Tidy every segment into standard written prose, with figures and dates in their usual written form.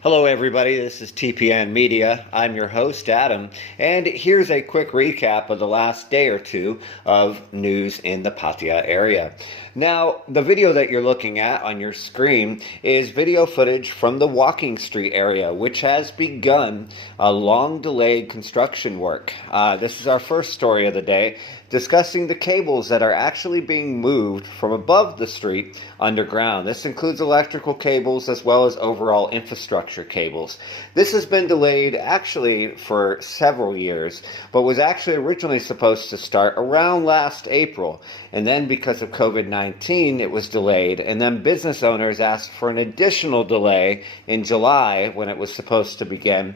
Hello everybody, this is TPN Media. I'm your host, Adam, and here's a quick recap of the last day or two of news in the Pattaya area. Now, the video that you're looking at on your screen is video footage from the Walking Street area, which has begun a long-delayed construction work. This is our first story of the day, discussing the cables that are actually being moved from above the street underground. This includes electrical cables as well as overall infrastructure cables. This has been delayed actually for several years, but was actually originally supposed to start around last April. And then because of COVID-19, it was delayed. And then business owners asked for an additional delay in July when it was supposed to begin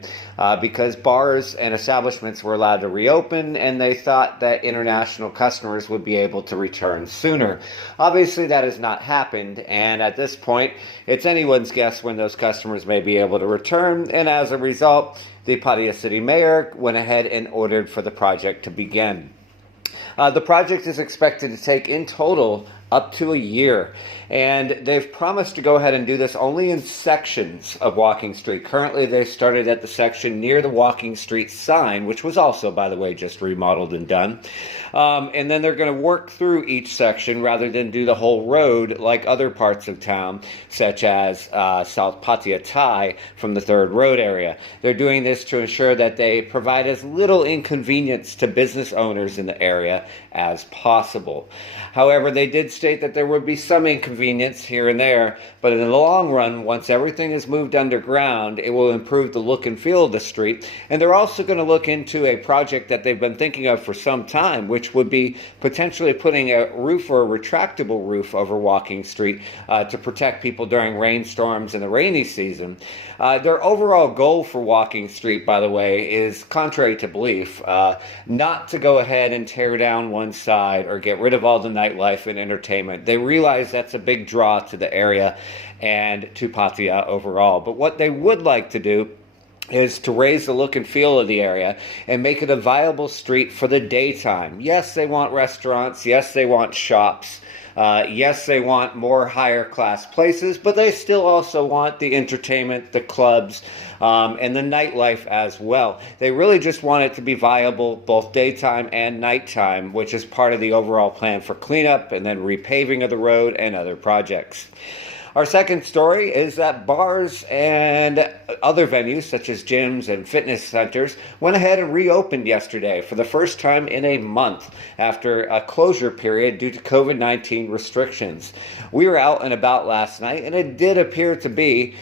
because bars and establishments were allowed to reopen, and they thought that international customers would be able to return sooner. Obviously, that has not happened, and at this point, it's anyone's guess when those customers may be able to return, and as a result, the Pattaya City Mayor went ahead and ordered for the project to begin. The project is expected to take in total up to a year, and they've promised to go ahead and do this only in sections of Walking Street. Currently, they started at the section near the Walking Street sign, which was also, by the way, just remodeled and done. And then they're going to work through each section rather than do the whole road like other parts of town, such as South Pattaya Thai from the 3rd Road area. They're doing this to ensure that they provide as little inconvenience to business owners in the area as possible. However, they did state that there would be some inconvenience here and there, but in the long run, once everything is moved underground, it will improve the look and feel of the street. And they're also going to look into a project that they've been thinking of for some time, which would be potentially putting a roof or a retractable roof over Walking Street to protect people during rainstorms in the rainy season. Their overall goal for Walking Street, by the way, is contrary to belief, not to go ahead and tear down one side or get rid of all the nightlife and entertainment. They realize that's a big draw to the area and to Pattaya overall. But what they would like to do is to raise the look and feel of the area and make it a viable street for the daytime. Yes, they want restaurants. Yes, they want shops. Yes, they want more higher class places, but they still also want the entertainment, the clubs, and the nightlife as well. They really just want it to be viable both daytime and nighttime, which is part of the overall plan for cleanup and then repaving of the road and other projects. Our second story is that bars and other venues, such as gyms and fitness centers, went ahead and reopened yesterday for the first time in a month after a closure period due to COVID-19 restrictions. We were out and about last night, and it did appear to be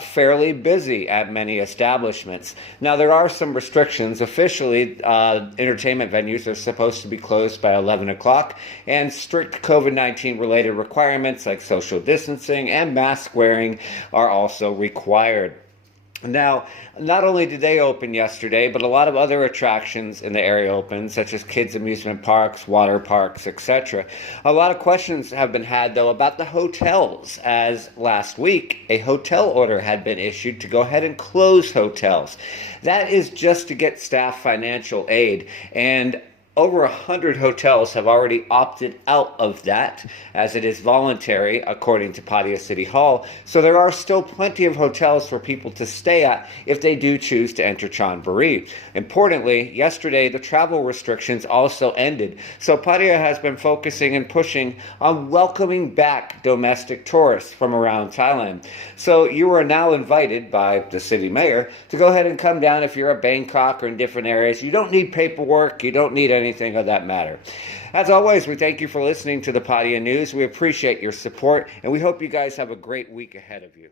fairly busy at many establishments. Now, there are some restrictions. Officially, entertainment venues are supposed to be closed by 11 o'clock, and strict COVID-19 related requirements like social distancing and mask wearing are also required. Now, not only did they open yesterday, but a lot of other attractions in the area opened, such as kids' amusement parks, water parks, etc. A lot of questions have been had, though, about the hotels, as last week a hotel order had been issued to go ahead and close hotels. That is just to get staff financial aid, and over 100 hotels have already opted out of that, as it is voluntary, according to Pattaya City Hall. So there are still plenty of hotels for people to stay at if they do choose to enter Chonburi. Importantly, yesterday the travel restrictions also ended. So Pattaya has been focusing and pushing on welcoming back domestic tourists from around Thailand. So you are now invited by the city mayor to go ahead and come down if you're at Bangkok or in different areas. You don't need paperwork. You don't need anything of that matter. As always, we thank you for listening to the Pattaya News. We appreciate your support, and we hope you guys have a great week ahead of you.